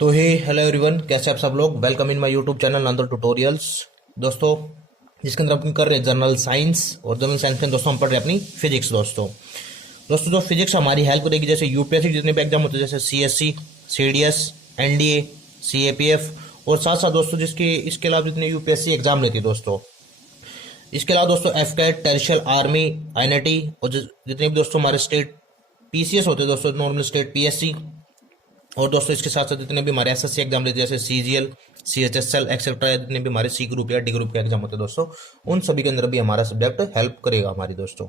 तो हे hello everyone, कैसे आप सब लोग। Welcome in my YouTube channel another tutorials दोस्तों, जिसके अंदर अपन कर रहे हैं जनरल साइंस। और जनरल साइंस में दोस्तों हम पढ़ रहे हैं अपनी फिजिक्स। दोस्तों जो फिजिक्स हमारी हेल्प करेगी, जैसे यूपीएससी जितने भी एग्जाम होते हैं, जैसे सीएससी, सीडीएस, एनडीए, सीएपीएफ, और साथ साथ दोस्तों जिसके इसके अलावा जितने यूपीएससी एग्जाम लेती है दोस्तों, इसके अलावा दोस्तों एफकेट, टेरिशियल आर्मी, आईएनटी, और जितने भी दोस्तों हमारे स्टेट पीसीएस होते हैं दोस्तों, नॉर्मल स्टेट पीएससी, और दोस्तों इसके साथ साथ जितने भी हमारे एसएससी एग्जाम लेते हैं, जैसे सीजीएल, सीएचएसएल एक्सेट्रा, जितने भी हमारे सी ग्रुप या डी ग्रुप के एग्जाम होते हैं दोस्तों, उन सभी के अंदर भी हमारा सब्जेक्ट हेल्प करेगा हमारी दोस्तों।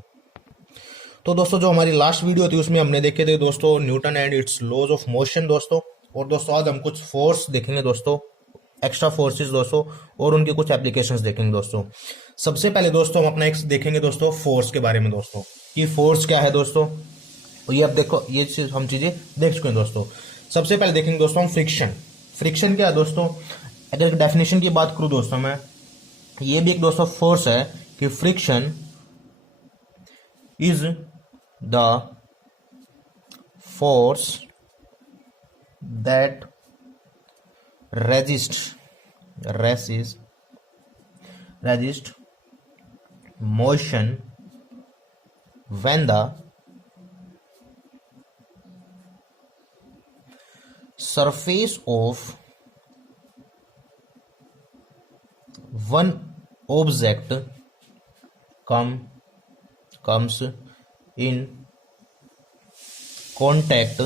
तो दोस्तों जो हमारी लास्ट वीडियो थी उसमें हमने देखे थे दोस्तों Newton and its laws of motion दोस्तों। और दोस्तों आज हम कुछ फोर्स देखेंगे दोस्तों, एक्स्ट्रा फोर्सेस दोस्तों, और उनकी कुछ एप्लीकेशंस देखेंगे दोस्तों। सबसे पहले दोस्तों हम अपना एक देखेंगे दोस्तों फोर्स के बारे में दोस्तों, कि फोर्स क्या है दोस्तों। ये अब देखो, ये हम चीजें देख चुके हैं दोस्तों। सबसे पहले देखेंगे दोस्तों हम फ्रिक्शन। फ्रिक्शन क्या है दोस्तों, अगर डेफिनेशन की बात करूं दोस्तों मैं, ये भी एक दोस्तों फोर्स है कि friction is the force that resist motion when the surface of one object comes in contact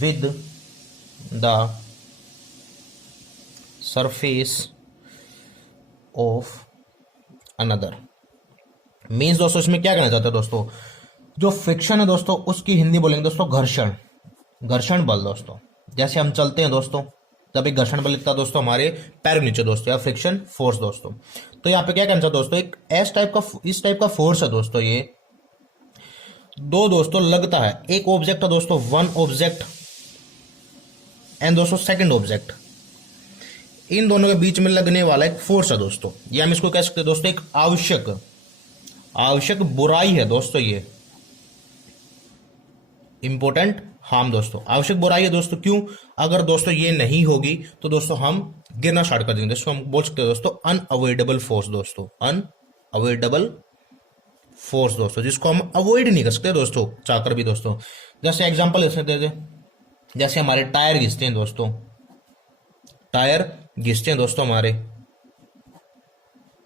with the surface of another। Means दोस्तों इसमें क्या कहना चाहते हैं दोस्तों, जो फ्रिक्शन है दोस्तों उसकी हिंदी बोलेंगे दोस्तों घर्षण, घर्षण बल दोस्तों। जैसे हम चलते हैं दोस्तों तब एक घर्षण बल लगता है दोस्तों हमारे पैर के नीचे दोस्तों, या फ्रिक्शन फोर्स दोस्तों। तो यहाँ पे क्या कहना चाहते दोस्तों, एक इस टाइप का फोर्स है दोस्तों। ये दो दोस्तों लगता है, एक ऑब्जेक्ट है दोस्तों, वन ऑब्जेक्ट एंड दोस्तों सेकंड ऑब्जेक्ट, इन दोनों के बीच में लगने वाला एक फोर्स है दोस्तों। ये हम इसको कह सकते हैं दोस्तों एक आवश्यक बुराई है दोस्तों। ये इंपॉर्टेंट हार्म दोस्तों, आवश्यक बुराई है दोस्तों। क्यों? अगर दोस्तों ये नहीं होगी तो दोस्तों हम गिरना स्टार्ट कर देंगे। इसको हम बोल सकते हैं दोस्तों अनअवॉइडेबल फोर्स दोस्तों, अनअवॉइडेबल फोर्स दोस्तों, जिसको हम अवॉइड नहीं कर सकते दोस्तों चाहकर भी दोस्तों। जैसे एग्जांपल ले सकते थे, जैसे हमारे टायर घिसते हैं दोस्तों, टायर घिसते हैं दोस्तों हमारे,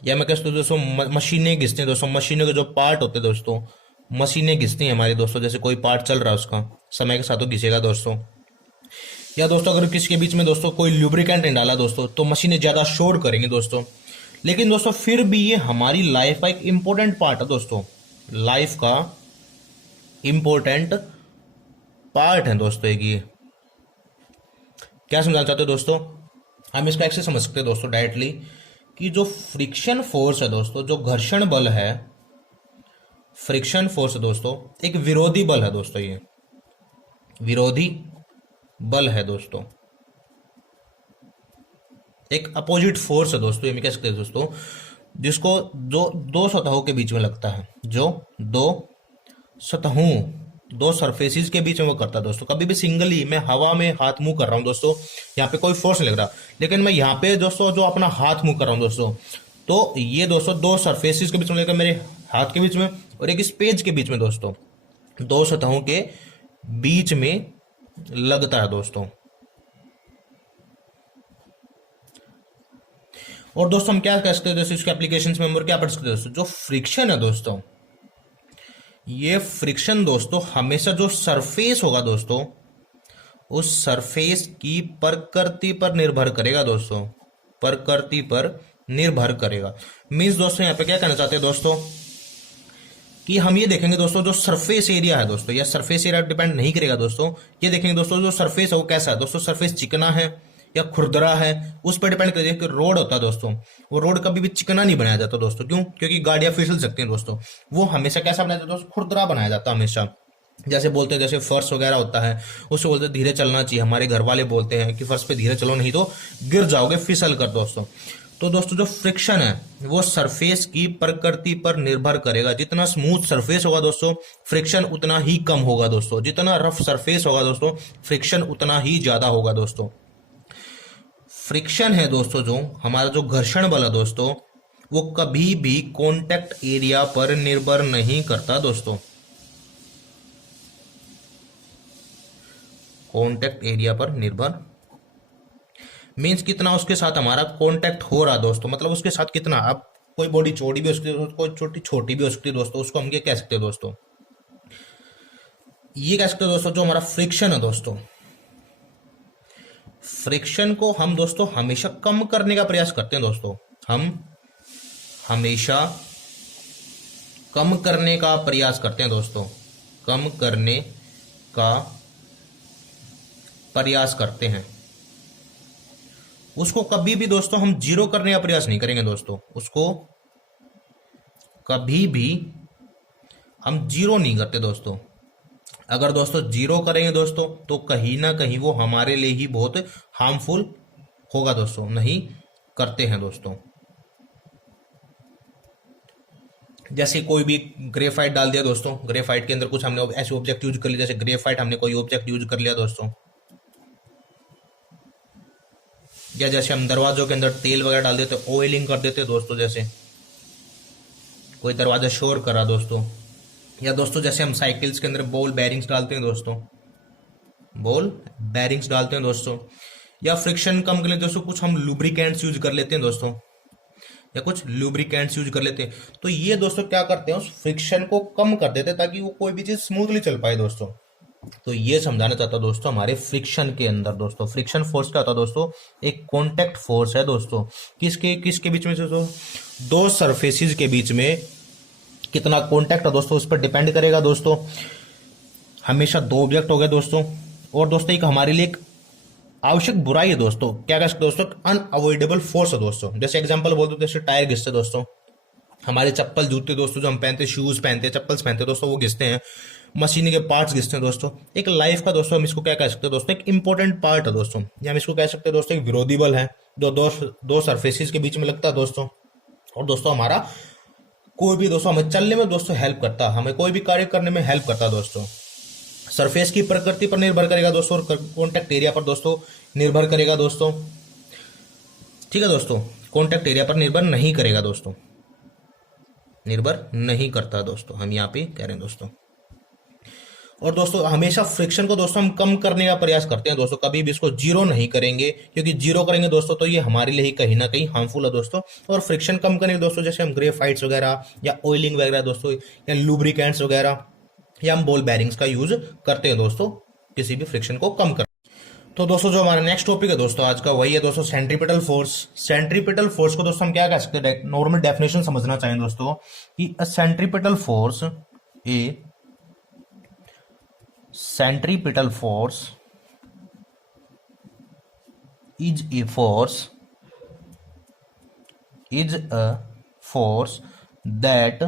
या मैं कह सकता हूं दोस्तों मशीनें घिसते हैं दोस्तों। मशीनों के जो पार्ट होते हैं दोस्तों, मशीनें घिसती हैं हमारी दोस्तों। जैसे कोई पार्ट चल रहा है उसका समय के साथ तो घिसेगा दोस्तों। या दोस्तों अगर किसी के बीच में दोस्तों कोई लुब्रिकेंट नहीं डाला दोस्तों, तो मशीनें ज्यादा शोर करेंगी दोस्तों। लेकिन दोस्तों फिर भी ये हमारी लाइफ का एक इंपॉर्टेंट पार्ट है दोस्तों, लाइफ का इंपॉर्टेंट पार्ट है दोस्तों। एक ये क्या समझाना चाहते हो दोस्तों, हम इसको ऐसे समझ सकते हैं दोस्तों डायरेक्टली, कि जो फ्रिक्शन फोर्स है दोस्तों, जो घर्षण बल है, फ्रिक्शन फोर्स है दोस्तों एक विरोधी बल है दोस्तों। ये विरोधी बल है दोस्तों, एक अपोजिट फोर्स है दोस्तों। ये हम कह सकते हैं दोस्तों, जिसको जो दो सतहों के बीच में लगता है, जो दो सरफेसिस के बीच में वो करता है दोस्तों। कभी भी सिंगली मैं हवा में हाथ मुंह कर रहा हूं दोस्तों, यहाँ पे कोई फोर्स नहीं लग रहा, लेकिन मैं यहाँ पे दोस्तों जो अपना हाथ मुंह कर रहा हूं दोस्तों, तो ये दोस्तों दो सरफेसिस के बीच में लेकर मेरे हाथ के बीच में, और एक इस पेज के बीच में दोस्तों, दो सतहों के बीच में लगता है दोस्तों। और दोस्तों हम क्या कह सकते हैं दोस्तों, इसके एप्लीकेशंस में हम क्या पढ़ सकते हैं दोस्तों, जो फ्रिक्शन है दोस्तों, ये फ्रिक्शन दोस्तों हमेशा जो सरफेस होगा दोस्तों, उस सरफेस की प्रकृति पर निर्भर करेगा दोस्तों, प्रकृति पर निर्भर करेगा। मींस दोस्तों यहाँ पे क्या कहना चाहते हैं दोस्तों, कि हम ये देखेंगे दोस्तों जो सरफेस एरिया है दोस्तों, या सरफेस एरिया डिपेंड नहीं करेगा दोस्तों। ये देखेंगे दोस्तों जो सरफेस है वो कैसा है दोस्तों, सरफेस चिकना है या खुरदरा है, उस पर डिपेंड करेगा। कि रोड होता है दोस्तों, वो रोड कभी भी चिकना नहीं बनाया जाता दोस्तों। क्यों? क्योंकि गाड़ियां फिसल सकती हैं दोस्तों। वो हमेशा कैसा बनाया जाता है दोस्तों, खुरदरा बनाया जाता है हमेशा। जैसे बोलते हैं, जैसे फर्श वगैरह होता है, उससे बोलते हैं धीरे चलना चाहिए। हमारे घर वाले बोलते हैं कि फर्श पे धीरे चलो नहीं तो गिर जाओगे फिसल कर दोस्तों। तो दोस्तों जो फ्रिक्शन है वो सरफेस की प्रकृति पर निर्भर करेगा। जितना स्मूथ सरफेस होगा दोस्तों, फ्रिक्शन उतना ही कम होगा दोस्तों। जितना रफ सरफेस होगा दोस्तों, फ्रिक्शन उतना ही ज्यादा होगा दोस्तों। फ्रिक्शन है दोस्तों, जो हमारा जो घर्षण बल है दोस्तों, वो कभी भी कॉन्टैक्ट एरिया पर निर्भर नहीं करता दोस्तों। कॉन्टैक्ट एरिया पर निर्भर मीन्स कितना उसके साथ हमारा कांटेक्ट हो रहा दोस्तों, मतलब उसके साथ कितना। अब कोई बॉडी चौड़ी भी हो सकती है, कोई छोटी छोटी भी हो सकती है दोस्तों, उसको हम ये कह सकते हैं दोस्तों, ये कह सकते हैं दोस्तों जो हमारा फ्रिक्शन है दोस्तों, फ्रिक्शन को हम दोस्तों हमेशा कम करने का प्रयास करते हैं दोस्तों। हम हमेशा कम करने का प्रयास करते हैं दोस्तों, कम करने का प्रयास करते हैं। उसको कभी भी दोस्तों हम जीरो करने का प्रयास नहीं करेंगे दोस्तों, उसको कभी भी हम जीरो नहीं करते दोस्तों। अगर दोस्तों जीरो करेंगे दोस्तों तो कहीं ना कहीं वो हमारे लिए ही बहुत हार्मफुल होगा दोस्तों, नहीं करते हैं दोस्तों। जैसे कोई भी ग्रेफाइट डाल दिया दोस्तों, ग्रेफाइट के अंदर कुछ हमने ऐसे ऑब्जेक्ट यूज कर लिया, जैसे ग्रेफाइट हमने कोई ऑब्जेक्ट यूज कर लिया दोस्तों, या जैसे हम दरवाजों के अंदर तेल वगैरह डाल देते, ऑयलिंग कर देते दोस्तों, जैसे कोई दरवाजा शोर करा दोस्तों, या दोस्तों जैसे हम साइकिल्स के अंदर बॉल बैरिंग्स डालते हैं दोस्तों, बॉल बैरिंग्स डालते हैं दोस्तों, या फ्रिक्शन कम करने दोस्तों कुछ हम लुब्रिकेंट्स यूज कर लेते हैं दोस्तों, या कुछ लुब्रिकेंट्स यूज कर लेते हैं। तो ये दोस्तों क्या करते हैं, उस फ्रिक्शन को कम कर देते हैं ताकि वो कोई भी चीज स्मूथली चल पाए दोस्तों। तो ये समझाना चाहता हूं दोस्तों, हमारे फ्रिक्शन के अंदर दोस्तों, फ्रिक्शन फोर्स क्या होता है दोस्तों, एक कॉन्टैक्ट फोर्स है दोस्तों। किसके किसके बीच में दोस्तों, दो सरफेसेस के बीच में कितना कॉन्टैक्ट है दोस्तों, उस पर डिपेंड करेगा दोस्तों। हमेशा दो ऑब्जेक्ट हो गए दोस्तों, और दोस्तों एक हमारे लिए एक आवश्यक बुराई है दोस्तों, क्या कह सकते दोस्तों, अनअवॉइडेबल फोर्स है दोस्तों। जैसे एग्जांपल बोल दो, जैसे टायर घिसते दोस्तों, हमारे चप्पल जूते दोस्तों जो हम पहनते, शूज पहनते, चप्पल्स पहनते दोस्तों, वो घिसते हैं, मशीन के पार्ट्स घिसते हैं दोस्तों। एक लाइफ का दोस्तों हम इसको क्या कह सकते हैं दोस्तों, एक इंपॉर्टेंट पार्ट है दोस्तों, या हम इसको कह सकते हैं दोस्तों एक विरोधी बल है जो दो सरफेसेस के बीच में लगता है दोस्तों। और दोस्तों हमारा कोई भी दोस्तों हमें चलने में दोस्तों हेल्प करता है, हमें कोई भी कार्य करने में हेल्प करता है दोस्तों। सरफेस की प्रकृति पर निर्भर करेगा दोस्तों, और कॉन्टैक्ट एरिया पर दोस्तों निर्भर करेगा दोस्तों, ठीक है दोस्तों। कॉन्टैक्ट एरिया पर निर्भर नहीं करेगा दोस्तों, निर्भर नहीं करता दोस्तों, हम यहाँ पे कह रहे हैं दोस्तों। और दोस्तों हमेशा फ्रिक्शन को दोस्तों हम कम करने का प्रयास करते हैं दोस्तों, कभी भी इसको जीरो नहीं करेंगे, क्योंकि जीरो करेंगे दोस्तों तो ये हमारे लिए ही कहीं ना कहीं हार्मफुल है दोस्तों। और फ्रिक्शन कम करेंगे दोस्तों, जैसे हम ग्रेफाइट्स वगैरह या ऑयलिंग वगैरह दोस्तों, या लुब्रिकेंट्स वगैरह, या हम बॉल बैरिंग्स का यूज करते हैं दोस्तों किसी भी फ्रिक्शन को कम कर। तो दोस्तों जो हमारा नेक्स्ट टॉपिक है दोस्तों आज का, वही है दोस्तों सेंट्रीपिटल फोर्स। सेंट्रीपिटल फोर्स को दोस्तों हम क्या कह सकते हैं, नॉर्मल डेफिनेशन समझना चाहिए दोस्तों, कि a centripetal force centripetal force is a force that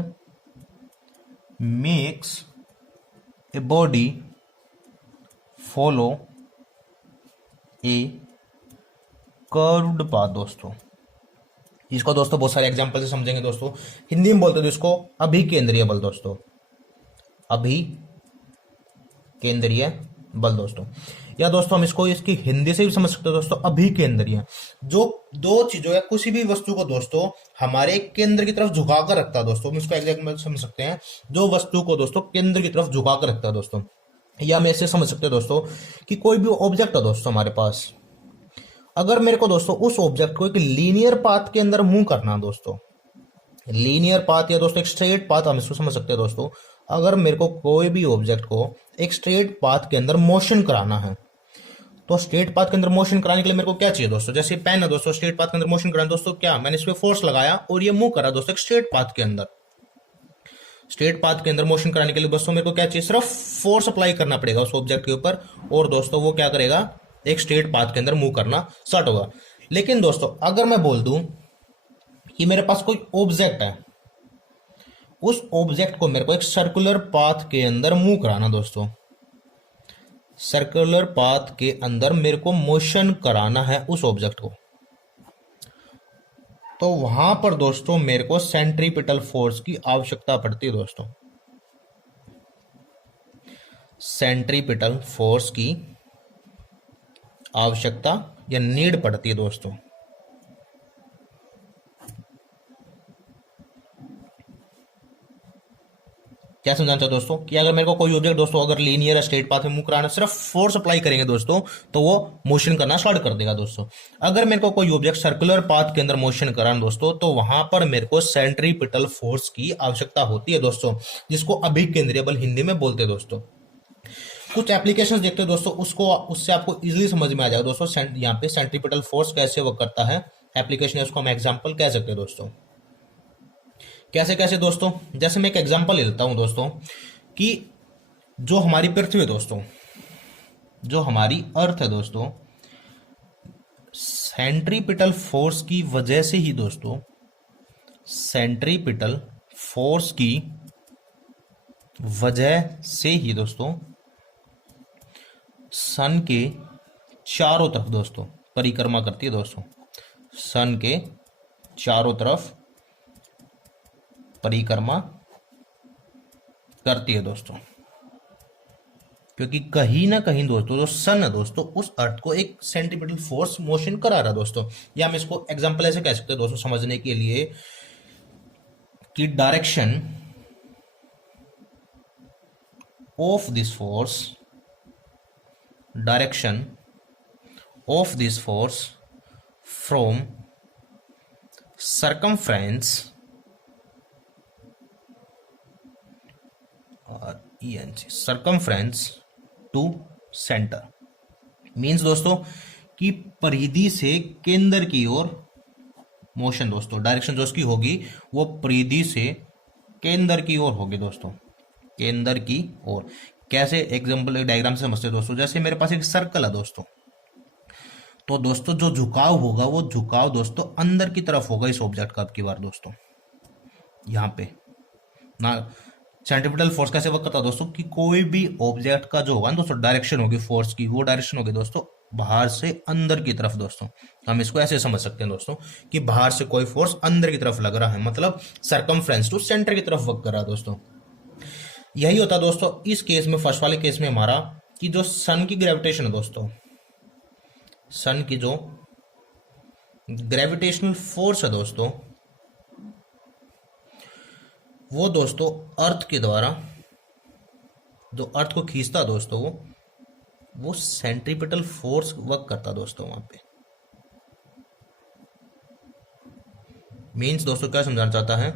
makes a body follow a curved path दोस्तों। इसको दोस्तों बहुत सारे एग्जांपल से समझेंगे दोस्तों। हिंदी में बोलते हैं इसको अभिकेंद्रीय बल दोस्तों, अभी केंद्रीय बल दोस्तों, या दोस्तों हम इसको इसकी हिंदी से भी समझ सकते हैं दोस्तों, अभिकेंद्रीय। जो दो चीजों या किसी भी वस्तु को दोस्तों हमारे केंद्र की तरफ झुका कर रखता है दोस्तों, हम इसको एग्जैक्ट समझ सकते हैं, जो वस्तु को दोस्तों केंद्र की तरफ झुका कर रखता है दोस्तों। या हम ऐसे समझ सकते हैं दोस्तों कि कोई भी ऑब्जेक्ट है दोस्तों हमारे पास, अगर मेरे को दोस्तों उस ऑब्जेक्ट को एक लीनियर पाथ के अंदर मूव करना दोस्तों, लीनियर पाथ या दोस्तों एक स्ट्रेट पाथ हम इसको समझ सकते हैं दोस्तों। अगर मेरे को कोई भी ऑब्जेक्ट को एक स्ट्रेट पाथ के अंदर मोशन कराना है, तो स्ट्रेट पाथ के अंदर मोशन कराने के लिए मेरे को क्या चाहिए दोस्तों, जैसे पेन है दोस्तों, स्ट्रेट पाथ के अंदर मोशन कराना दोस्तों, क्या मैंने इस पे फोर्स लगाया और ये मूव करा दोस्तों एक स्ट्रेट पाथ के अंदर। स्ट्रेट पाथ के अंदर मोशन कराने के लिए दोस्तों मेरे को क्या चाहिए, सिर्फ फोर्स अप्लाई करना पड़ेगा उस ऑब्जेक्ट के ऊपर, और दोस्तों वो क्या करेगा, एक स्ट्रेट पाथ के अंदर मूव करना स्टार्ट होगा। लेकिन दोस्तों अगर मैं बोल दूं कि मेरे पास कोई ऑब्जेक्ट है, उस ऑब्जेक्ट को मेरे को एक सर्कुलर पाथ के अंदर मूव कराना दोस्तों, सर्कुलर पाथ के अंदर मेरे को मोशन कराना है उस ऑब्जेक्ट को, तो वहां पर दोस्तों मेरे को सेंट्रीपिटल फोर्स की आवश्यकता पड़ती है दोस्तों, सेंट्रीपिटल फोर्स की आवश्यकता या नीड पड़ती है दोस्तों। क्या समझाना चाहते दोस्तों कि अगर मेरे को कोई ऑब्जेक्ट दोस्तों अगर लीनियर स्ट्रेट पाथ में मूव कराना, सिर्फ फोर्स अप्लाई करेंगे दोस्तों तो वो मोशन करना स्टार्ट कर देगा दोस्तों। अगर मेरे को कोई ऑब्जेक्ट सर्कुलर पाथ के अंदर मोशन कराना दोस्तों, तो वहां पर मेरे को सेंट्रीपिटल फोर्स की आवश्यकता होती है दोस्तों, जिसको अभिकेंद्रीय बल हिंदी में बोलते हैं दोस्तों। कुछ एप्लीकेशंस देखते हैं दोस्तों, उससे आपको इजीली समझ में आ जाएगा दोस्तों यहाँ पे सेंट्रीपिटल फोर्स कैसे वर्क करता है। एप्लीकेशन है उसको हम एग्जाम्पल कह सकते हैं दोस्तों। कैसे कैसे दोस्तों, जैसे मैं एक एग्जांपल ले लेता हूं दोस्तों कि जो हमारी पृथ्वी है दोस्तों, जो हमारी अर्थ है दोस्तों, सेंट्रीपिटल फोर्स की वजह से ही दोस्तों, सेंट्रीपिटल फोर्स की वजह से ही दोस्तों सन के चारों तरफ दोस्तों परिक्रमा करती है दोस्तों, सन के चारों तरफ परिक्रमा करती है दोस्तों। क्योंकि कहीं ना कहीं दोस्तों जो सन है दोस्तों, उस अर्थ को एक सेंट्रीपिटल फोर्स मोशन करा रहा है दोस्तों। या हम इसको एग्जांपल ऐसे कह सकते हैं दोस्तों समझने के लिए कि direction of this force, direction of this force from circumference circumference to centre means दोस्तों कि परिधि से केंद्र की ओर मोशन दोस्तों, डायरेक्शन जो उसकी होगी वो परिधि से केंद्र की ओर होगी दोस्तों, केंद्र की ओर। कैसे, एग्जांपल एक डायग्राम से समझते हैं दोस्तों। जैसे मेरे पास एक सर्कल है दोस्तों, तो दोस्तों जो झुकाव होगा वो झुकाव दोस्तों अंदर की तरफ होगा इस ऑब्जेक्ट का। अब की बार दोस्तों यहाँ पे ना सेंट्रीपिटल फोर्स कैसे वर्क करता है दोस्तों कि कोई भी ऑब्जेक्ट का जो होगा ना दोस्तों डायरेक्शन होगी फोर्स की, वो डायरेक्शन होगी दोस्तों बाहर से अंदर की तरफ दोस्तों। हम इसको ऐसे समझ सकते हैं दोस्तों कि बाहर से कोई फोर्स अंदर की तरफ लग रहा है, मतलब सर्कमफ्रेंस टू सेंटर की तरफ वर्क कर रहा है दोस्तों। यही होता है दोस्तों इस केस में, फर्स्ट वाले केस में हमारा, कि जो सन की ग्रेविटेशन है दोस्तों, सन की जो ग्रेविटेशनल फोर्स है दोस्तों, वो दोस्तों अर्थ के द्वारा जो अर्थ को खींचता है दोस्तों, वो सेंट्रीपिटल फोर्स वर्क करता दोस्तों वहां पे। मीन्स दोस्तों क्या समझाना चाहता है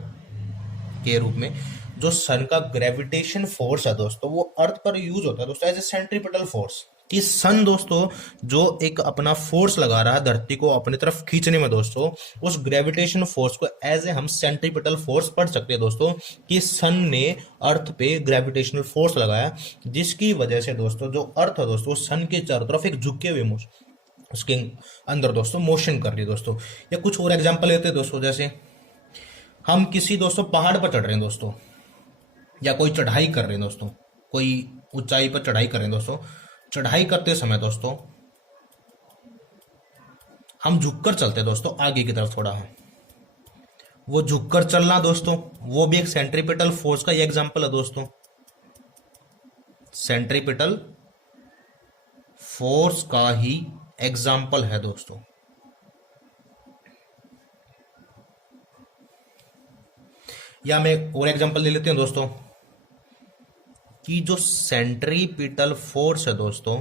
के रूप में, जो सन का ग्रेविटेशन फोर्स है दोस्तों वो अर्थ पर यूज होता है दोस्तों एज ए सेंट्रीपिटल फोर्स। कि सन दोस्तों जो एक अपना फोर्स लगा रहा है धरती को अपनी तरफ खींचने में दोस्तों, उस ग्रेविटेशन फोर्स को एज ए हम सेंट्रीपिटल फोर्स पढ़ सकते हैं दोस्तों कि सन ने अर्थ पे ग्रेविटेशनल फोर्स लगाया, जिसकी वजह से दोस्तों जो अर्थ है दोस्तों सन के चारों तरफ एक झुके हुए उसके अंदर दोस्तों मोशन कर रही है दोस्तों। या कुछ और एग्जांपल लेते हैं दोस्तों, जैसे हम किसी दोस्तों पहाड़ पर चढ़ रहे हैं दोस्तों, या कोई चढ़ाई कर रहे हैं दोस्तों, कोई ऊंचाई पर चढ़ाई कर रहे हैं दोस्तों। चढ़ाई करते समय दोस्तों हम झुककर चलते हैं दोस्तों आगे की तरफ थोड़ा, वो झुककर चलना दोस्तों वो भी एक सेंट्रीपिटल फोर्स का एग्जांपल है दोस्तों। सेंट्रीपिटल फोर्स का ही एग्जांपल है दोस्तों। या मैं और एग्जांपल ले लेते हैं दोस्तों कि जो सेंट्रीपिटल फोर्स है दोस्तों,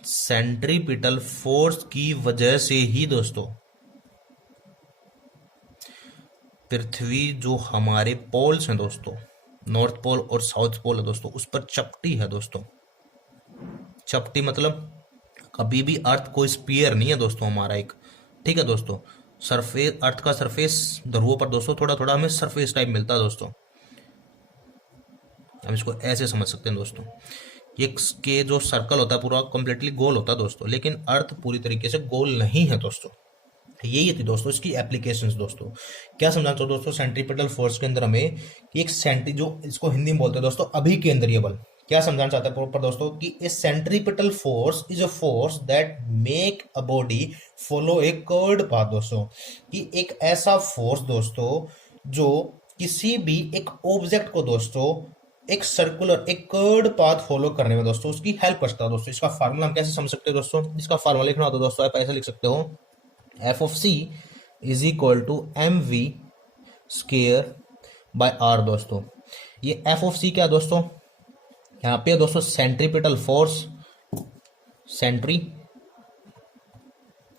सेंट्रीपिटल फोर्स की वजह से ही दोस्तों पृथ्वी जो हमारे पोल्स हैं दोस्तों, नॉर्थ पोल और साउथ पोल है दोस्तों, उस पर चपटी है दोस्तों। चपटी मतलब कभी भी अर्थ कोई स्पीयर नहीं है दोस्तों हमारा एक, ठीक है दोस्तों। सरफेस, अर्थ का सरफेस ध्रुवों पर दोस्तों थोड़ा थोड़ा हमें सरफेस टाइप मिलता है दोस्तों। हम इसको ऐसे समझ सकते हैं दोस्तों, एक के जो सर्कल होता है पूरा कंप्लीटली गोल होता है दोस्तों, लेकिन अर्थ पूरी तरीके से गोल नहीं है दोस्तों। यही थी दोस्तों इसकी एप्लीकेशंस दोस्तों। क्या समझना चाहते हो दोस्तों सेंट्रीपिटल फोर्स के अंदर हमें कि एक जो इसको हिंदी में बोलते हैं दोस्तों अभिकेंद्रीय बल। क्या समझाना चाहता है प्रॉपर दोस्तों कि a centripetal force is a force that make a body follow a curved path दोस्तों, कि एक ऐसा फोर्स दोस्तों जो किसी भी एक ऑब्जेक्ट को दोस्तों एक सर्कुलर एक कर्व्ड पाथ फॉलो करने में दोस्तों उसकी हेल्प करता है दोस्तों। इसका फार्मूला हम कैसे समझ सकते हैं दोस्तों, इसका फार्मूला लिखना होता है दोस्तों, आप ऐसे लिख सकते हो F of C is equal to M V square by R दोस्तों। ये एफ ऑफ सी क्या है दोस्तों, यहाँ पे दोस्तों सेंट्रीपिटल फोर्स,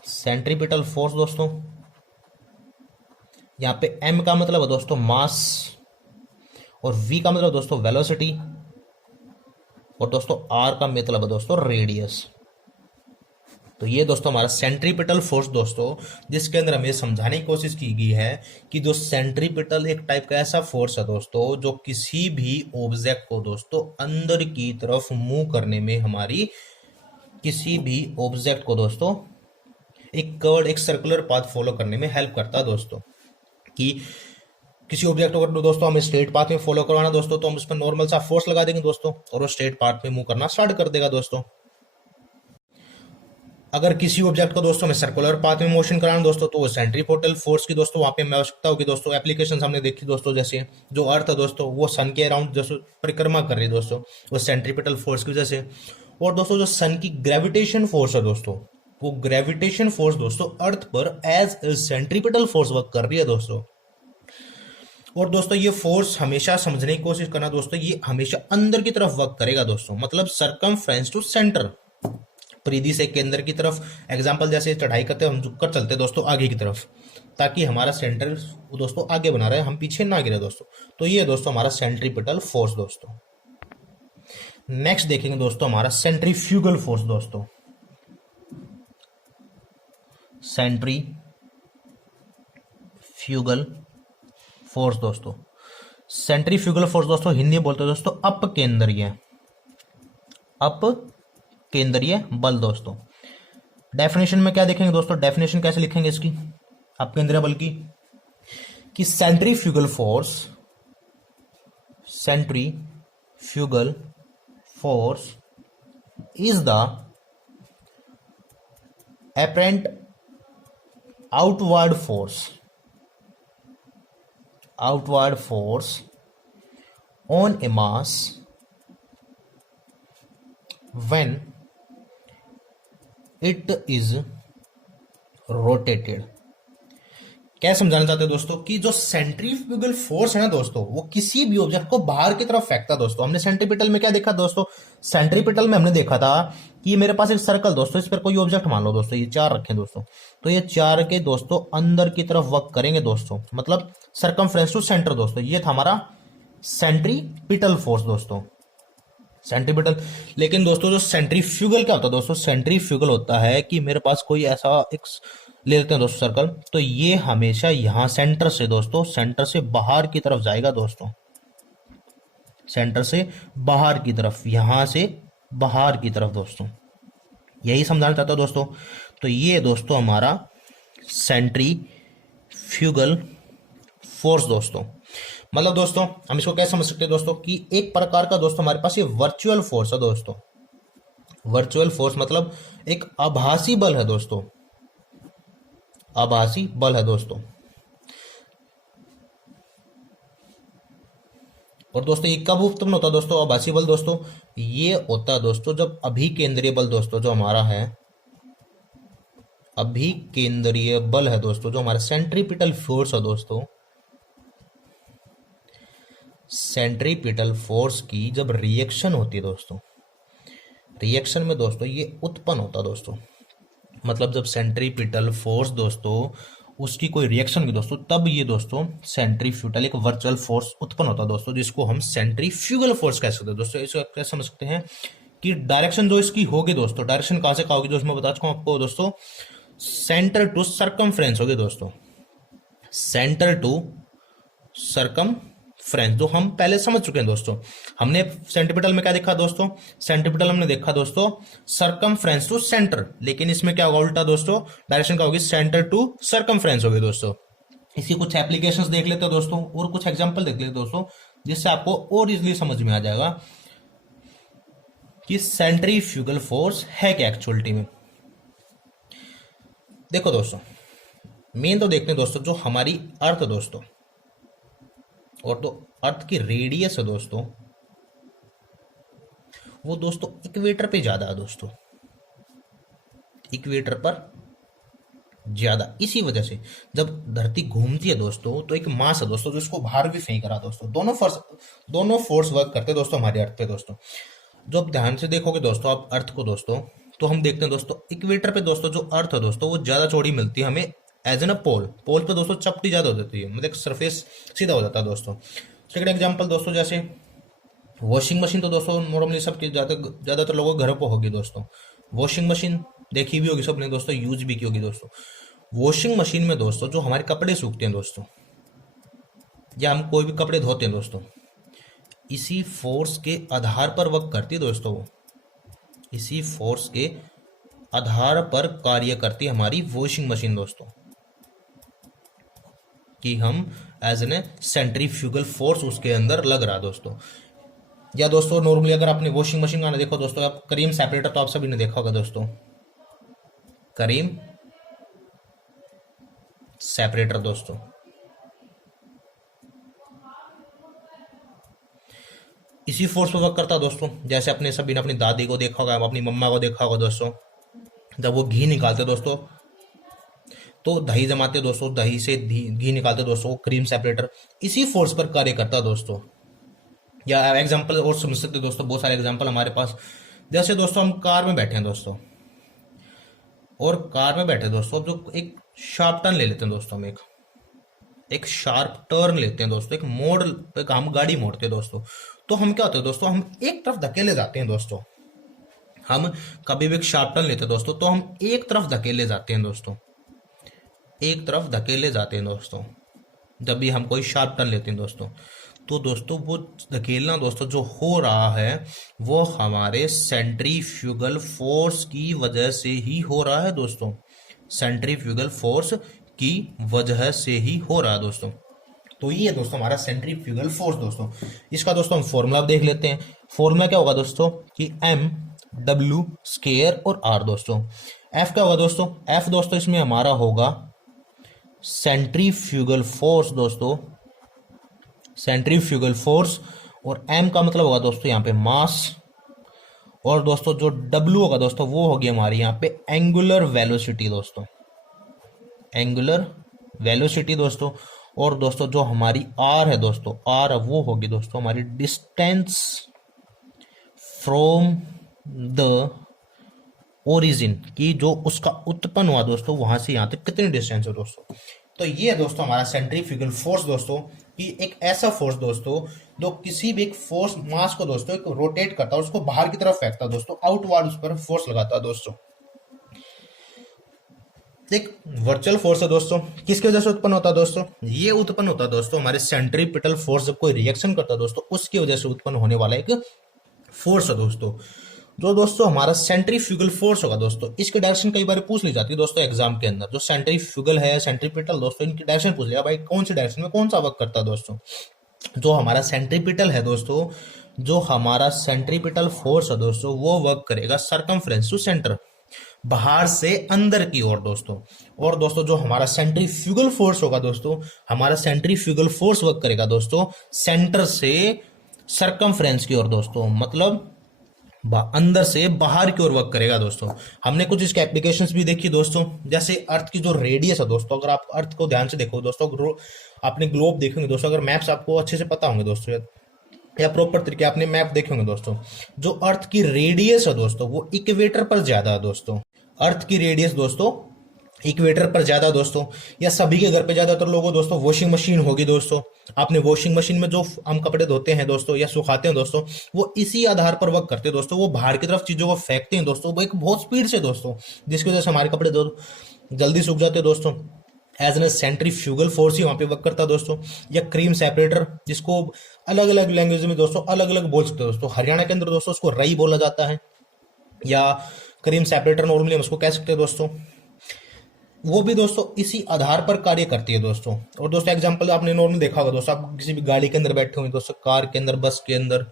सेंट्रीपिटल फोर्स दोस्तों, यहाँ पे एम का मतलब है दोस्तों मास, और वी का मतलब दोस्तों वेलोसिटी, और दोस्तों आर का मतलब है दोस्तों रेडियस। तो ये दोस्तों हमारा सेंट्रीपिटल फोर्स दोस्तों, जिसके अंदर हमें समझाने की कोशिश की गई है कि जो सेंट्रीपिटल एक टाइप का ऐसा फोर्स है दोस्तों जो किसी भी ऑब्जेक्ट को दोस्तों अंदर की तरफ मूव करने में, हमारी किसी भी ऑब्जेक्ट को दोस्तों एक कर्व एक सर्कुलर पाथ फॉलो करने में हेल्प करता है दोस्तों। कि किसी ऑब्जेक्ट को दोस्तों हमें स्ट्रेट पाथ में फॉलो करवाना दोस्तों, तो हम उस पर नॉर्मल सा फोर्स लगा देंगे दोस्तों और वो स्ट्रेट पाथ में मूव करना स्टार्ट कर देगा दोस्तों। अगर किसी ऑब्जेक्ट को दोस्तों में सर्कुलर पाथ में मोशन कराना दोस्तों, तो वो सेंट्रीपिटल फोर्स की दोस्तों वहां पे हमें आवश्यकता होगी दोस्तों। एप्लीकेशन हमने देखी दोस्तों, जैसे जो अर्थ है दोस्तों वो सन के अराउंड दोस्तों परिक्रमा कर रही है दोस्तों, वो सेंट्रीपिटल फोर्स की वजह से। और दोस्तों जो सन की ग्रेविटेशन फोर्स है दोस्तों, वो ग्रेविटेशन फोर्स दोस्तों अर्थ पर as a centripetal force work कर रही है दोस्तों। और दोस्तों ये फोर्स हमेशा समझने की कोशिश करना दोस्तों, ये हमेशा अंदर की तरफ वर्क करेगा दोस्तों, मतलब सरकमफ्रेंस टू सेंटर, परिधि से केंद्र की तरफ। एग्जांपल जैसे चढ़ाई करते हैं हम झुककर चलते हैं दोस्तों आगे की तरफ, ताकि हमारा सेंटर दोस्तों आगे बना रहे, हम पीछे ना गिरे दोस्तों। तो ये दोस्तों हमारा सेंट्रीपिटल फोर्स दोस्तों। नेक्स्ट देखेंगे दोस्तों हमारा सेंट्रीफ्यूगल फोर्स दोस्तों। सेंट्रीफ्यूगल फोर्स दोस्तों, सेंट्रीफ्यूगल फोर्स दोस्तों हिंदी में बोलते हैं दोस्तों अपकेंद्रीय, अपकेंद्रीय बल दोस्तों। डेफिनेशन में क्या देखेंगे दोस्तों, डेफिनेशन कैसे लिखेंगे इसकी अपकेंद्रीय बल की, कि centrifugal force is the apparent outward force on a mass when it is rotated। क्या समझाना चाहते हैं दोस्तों, कि जो सेंट्रीफ्यूगल फोर्स है ना दोस्तों, वो किसी भी ऑब्जेक्ट को बाहर की तरफ फेंकता दोस्तों। हमने सेंट्रीपिटल में क्या देखा दोस्तों, सेंट्रीपिटल में हमने देखा था कि मेरे पास एक सर्कल दोस्तों, इस पर कोई ऑब्जेक्ट मान लो दोस्तों, ये चार रखें दोस्तों, तो ये चार के दोस्तों अंदर की तरफ वर्क करेंगे दोस्तों, मतलब सरकमफ्रेंस टू सेंटर दोस्तों। ये था हमारा सेंट्रीपिटल फोर्स दोस्तों, सेंट्रीपिटल। लेकिन दोस्तों जो सेंट्रीफ्यूगल क्या होता है दोस्तों, सेंट्रीफ्यूगल होता है कि मेरे पास कोई ऐसा एक ले लेते हैं दोस्तों सर्कल, तो ये हमेशा यहां सेंटर से दोस्तों, सेंटर से बाहर की तरफ जाएगा दोस्तों, सेंटर से बाहर की तरफ, यहां से बाहर की तरफ दोस्तों, यही समझाना चाहता हूं दोस्तों। तो ये दोस्तों हमारा सेंट्रीफ्यूगल फोर्स दोस्तों। मतलब दोस्तों हम इसको कैसे समझ सकते हैं दोस्तों, कि एक प्रकार का दोस्तों हमारे पास ये वर्चुअल फोर्स है दोस्तों। वर्चुअल फोर्स मतलब एक आभासी बल है दोस्तों, आभासी बल है दोस्तों। और दोस्तों ये कब उत्पन्न होता है दोस्तों आभासी बल दोस्तों, ये होता है दोस्तों जब अभिकेंद्रीय बल दोस्तों जो हमारा है, अभिकेंद्रीय बल है दोस्तों, जो हमारा सेंट्रीपिटल फोर्स है दोस्तों, सेंट्रीपिटल फोर्स की जब रिएक्शन होती है दोस्तों, रिएक्शन में दोस्तों ये उत्पन्न होता है दोस्तों, मतलब जब सेंट्रीपिटल फोर्स दोस्तों उसकी कोई रिएक्शन की दोस्तों, तब ये दोस्तों सेंट्रीफ्यूगल एक वर्चुअल फोर्स उत्पन्न होता है दोस्तों, जिसको हम सेंट्रीफ्यूगल फोर्स कह सकते हैं दोस्तों। इसको कैसे समझ सकते हैं, कि डायरेक्शन जो इसकी होगी दोस्तों, डायरेक्शन कहां से कहां होगी दोस्तों, मैं बता चुका हूं आपको दोस्तों, सेंटर टू सरकमफ्रेंस होगी दोस्तों, सेंटर टू सरकमफ्रेंस, जो हम पहले समझ चुके हैं दोस्तों। हमने सेंट्रीपिटल में क्या देखा दोस्तों, सेंट्रीपिटल हमने देखा दोस्तों सरकमफ्रेंस टू सेंटर, लेकिन इसमें क्या होगा उल्टा दोस्तों, डायरेक्शन क्या होगी, सेंटर टू सरकमफ्रेंस होगी दोस्तों। इसकी कुछ एप्लीकेशंस देख लेते हैं दोस्तों, और कुछ एग्जांपल देख लेते हैं दोस्तों, जिससे आपको और इजीली समझ में आ जाएगा। कि सेंट्रीफ्यूगल फोर्स है क्या एक्चुअलिटी में। देखो दोस्तों, मेन तो देखते हैं दोस्तों, जो हमारी अर्थ दोस्तों, और तो अर्थ की रेडियस है दोस्तों, वो दोस्तों इक्वेटर पे ज्यादा है दोस्तों, इक्वेटर पर ज्यादा। इसी वजह से जब धरती घूमती है दोस्तों, तो एक मास है दोस्तों जो इसको बाहर भी फेंक रहा है दोस्तों। दोनों फोर्स वर्क करते हैं दोस्तों हमारे अर्थ पे दोस्तों। जो आप ध्यान से देखोगे दोस्तों आप अर्थ को दोस्तों, तो हम देखते हैं दोस्तों इक्वेटर पे दोस्तों जो अर्थ है दोस्तों वो ज्यादा चौड़ी मिलती है हमें एज एन अ पोल। पोल पे दोस्तों चपटी ज्यादा हो जाती है, मतलब सरफेस सीधा हो जाता है दोस्तों। सेकंड एग्जांपल दोस्तों, जैसे वॉशिंग मशीन तो दोस्तों नॉर्मली सबके ज्यादातर लोगों के घरों पर होगी दोस्तों। वॉशिंग मशीन देखी भी होगी सबने दोस्तों, यूज भी की होगी दोस्तों। वॉशिंग मशीन में दोस्तों जो हमारे कपड़े सूखते हैं दोस्तों, या हम कोई भी कपड़े धोते हैं दोस्तों, इसी फोर्स के आधार पर वर्क करती है दोस्तों। वो इसी फोर्स के आधार पर कार्य करती है हमारी वॉशिंग मशीन दोस्तों, कि हम एज एन सेंट्रीफ्यूगल फोर्स उसके अंदर लग रहा दोस्तों। या दोस्तों नॉर्मली अगर आपने वॉशिंग मशीन का ना देखो दोस्तों, आप करीम सेपरेटर तो आप सभी ने देखा होगा दोस्तों, करीम सेपरेटर दोस्तों। इसी फोर्स पर वर्क करता है दोस्तों। जैसे अपने सभी ने अपनी दादी को देखा होगा, अपनी मम्मा को देखा होगा दोस्तों, जब वो घी निकालते दोस्तों, तो दही जमाते दोस्तों, दही से घी निकालते दोस्तों, क्रीम सेपरेटर इसी फोर्स पर कार्य करता दोस्तों। या एग्जांपल और समझ सकते दोस्तों, बहुत सारे एग्जांपल हमारे पास। जैसे दोस्तों हम कार में बैठे हैं दोस्तों, और कार में बैठे दोस्तों जो एक शार्प टर्न ले लेते हैं दोस्तों, हम एक शार्प टर्न लेते हैं दोस्तों, एक मोड़ पे हम गाड़ी मोड़ते हैं दोस्तों, तो हम क्या होते हैं दोस्तों, हम एक तरफ धकेले जाते हैं दोस्तों। हम कभी भी एक शार्प टर्न लेते हैं दोस्तों, तो हम एक तरफ धकेले जाते हैं दोस्तों, एक तरफ धकेले जाते हैं दोस्तों। जब भी हम कोई शार्प टर्न लेते हैं दोस्तों, तो दोस्तों वो धकेलना दोस्तों जो हो रहा है वो हमारे सेंट्रीफ्यूगल फोर्स की वजह से ही हो रहा है दोस्तों, सेंट्रीफ्यूगल फोर्स की वजह से ही हो रहा है दोस्तों। तो ये है दोस्तों हमारा सेंट्रीफ्यूगल फोर्स दोस्तों। इसका दोस्तों हम फॉर्मूला देख लेते हैं। फॉर्मूला क्या होगा दोस्तों कि एम डब्ल्यू स्केयर और आर दोस्तों। एफ क्या होगा दोस्तों, एफ दोस्तों इसमें हमारा होगा सेंट्रीफ्यूगल फोर्स दोस्तों, सेंट्रीफ्यूगल फोर्स। और एम का मतलब होगा दोस्तों यहाँ पे मास, और दोस्तों जो डब्ल्यू होगा दोस्तों वो होगी हमारी यहाँ पे एंगुलर वेलोसिटी दोस्तों, एंगुलर वेलोसिटी दोस्तों। और दोस्तों जो हमारी आर है दोस्तों, आर वो होगी दोस्तों हमारी डिस्टेंस फ्रॉम द ओरिजिन, की जो उसका उत्पन्न हुआ दोस्तों वहां से यहां तक कितनी डिस्टेंस है दोस्तों। तो ये है दोस्तों हमारा सेंट्रीफ्यूगल फोर्स दोस्तों, कि एक ऐसा फोर्स दोस्तों जो किसी भी एक फोर्स मास को दोस्तों एक रोटेट करता है, उसको बाहर की तरफ फेंकता है दोस्तों, आउटवर्ड उस पर फोर्स लगाता है दोस्तों। एक वर्चुअल फोर्स है दोस्तों, किसकी वजह से उत्पन्न होता है दोस्तों, ये उत्पन्न होता है दोस्तों हमारे सेंट्रीपिटल फोर्स, जब कोई रिएक्शन करता है दोस्तों उसकी वजह से उत्पन्न होने वाला एक फोर्स है दोस्तों। जो दोस्तों हमारा सेंट्रीफ्यूगल फोर्स होगा दोस्तों, इसकी डायरेक्शन कई बार पूछ ली जाती है दोस्तों एग्जाम के अंदर। जो सेंट्रीफ्यूगल है, सेंट्रीपिटल दोस्तों, इनकी डायरेक्शन पूछ लिया भाई कौन सी डायरेक्शन में कौन सा वर्क करता है दोस्तों। जो हमारा सेंट्रीपिटल है दोस्तों, जो हमारा सेंट्रीपिटल फोर्स है दोस्तों, वो वर्क करेगा सरकमफ्रेंस टू सेंटर, बाहर से अंदर की ओर दोस्तों। और दोस्तों जो हमारा सेंट्रीफ्यूगल फोर्स होगा दोस्तों, हमारा सेंट्रीफ्यूगल फोर्स वर्क करेगा दोस्तों सेंटर से सरकमफ्रेंस की ओर दोस्तों, मतलब अंदर से बाहर की ओर वर्क करेगा दोस्तों। हमने कुछ इसके एप्लीकेशंस भी देखी दोस्तों, जैसे अर्थ की जो रेडियस है दोस्तों, अगर आप अर्थ को ध्यान से देखो दोस्तों, आपने ग्लोब देखेंगे दोस्तों, अगर मैप्स आपको अच्छे से पता होंगे दोस्तों, या प्रॉपर तरीके आपने मैप देखे होंगे दोस्तों, जो अर्थ की रेडियस है दोस्तों वो इक्वेटर पर ज्यादा है दोस्तों। अर्थ की रेडियस दोस्तों इक्वेटर पर ज्यादा दोस्तों। या सभी के घर पे ज्यादातर लोगों दोस्तों वॉशिंग मशीन होगी दोस्तों। आपने वॉशिंग मशीन में जो हम कपड़े धोते हैं दोस्तों या सुखाते हैं दोस्तों, वो इसी आधार पर वर्क करते हैं दोस्तों। वो बाहर की तरफ चीजों को फेंकते हैं दोस्तों, वो एक बहुत स्पीड से दोस्तों, जिसकी वजह से हमारे कपड़े जल्दी सूख जाते हैं दोस्तों। एज एन सेंट्रीफ्यूगल फोर्स ही वहां पे वर्क करता है दोस्तों। या क्रीम सेपरेटर, जिसको अलग अलग लैंग्वेज में दोस्तों अलग अलग बोल सकते हैं दोस्तों। हरियाणा के अंदर दोस्तों उसको रई बोला जाता है, या क्रीम सेपरेटर नॉर्मली हम उसको कह सकते हैं दोस्तों। वो भी दोस्तों इसी आधार पर कार्य करती है दोस्तों। और दोस्तों एग्जांपल आपने नॉर्मली देखा होगा दोस्तों, आप किसी भी गाड़ी के अंदर बैठे हुए दोस्तों, कार के अंदर, बस के अंदर,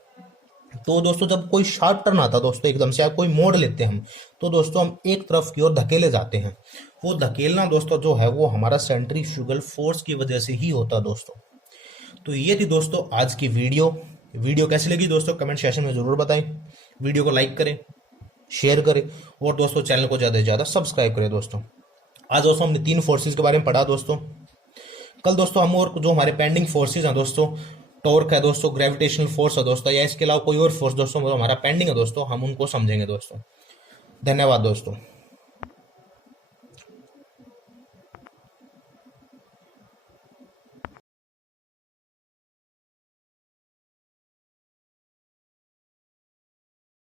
तो दोस्तों जब कोई शार्प टर्न आता है दोस्तों एकदम से, या कोई मोड़ लेते हैं हम, तो दोस्तों हम एक तरफ की ओर धकेले जाते हैं। वो धकेलना दोस्तों जो है वो हमारा सेंट्रीफ्यूगल फोर्स की वजह से ही होता है दोस्तों। तो ये थी दोस्तों आज की वीडियो। वीडियो कैसी लगी दोस्तों कमेंट सेक्शन में जरूर बताएं। वीडियो को लाइक करें, शेयर करें, और दोस्तों चैनल को ज़्यादा से ज़्यादा सब्सक्राइब करें दोस्तों। आज दोस्तों हमने 3 फोर्सेज के बारे में पढ़ा दोस्तों। कल दोस्तों हम और जो हमारे पेंडिंग फोर्सेज हैं दोस्तों, टॉर्क है दोस्तों, ग्रेविटेशनल फोर्स है दोस्तों, या इसके अलावा कोई और फोर्स दोस्तों जो हमारा पेंडिंग है दोस्तों, हम उनको समझेंगे दोस्तों। धन्यवाद दोस्तों।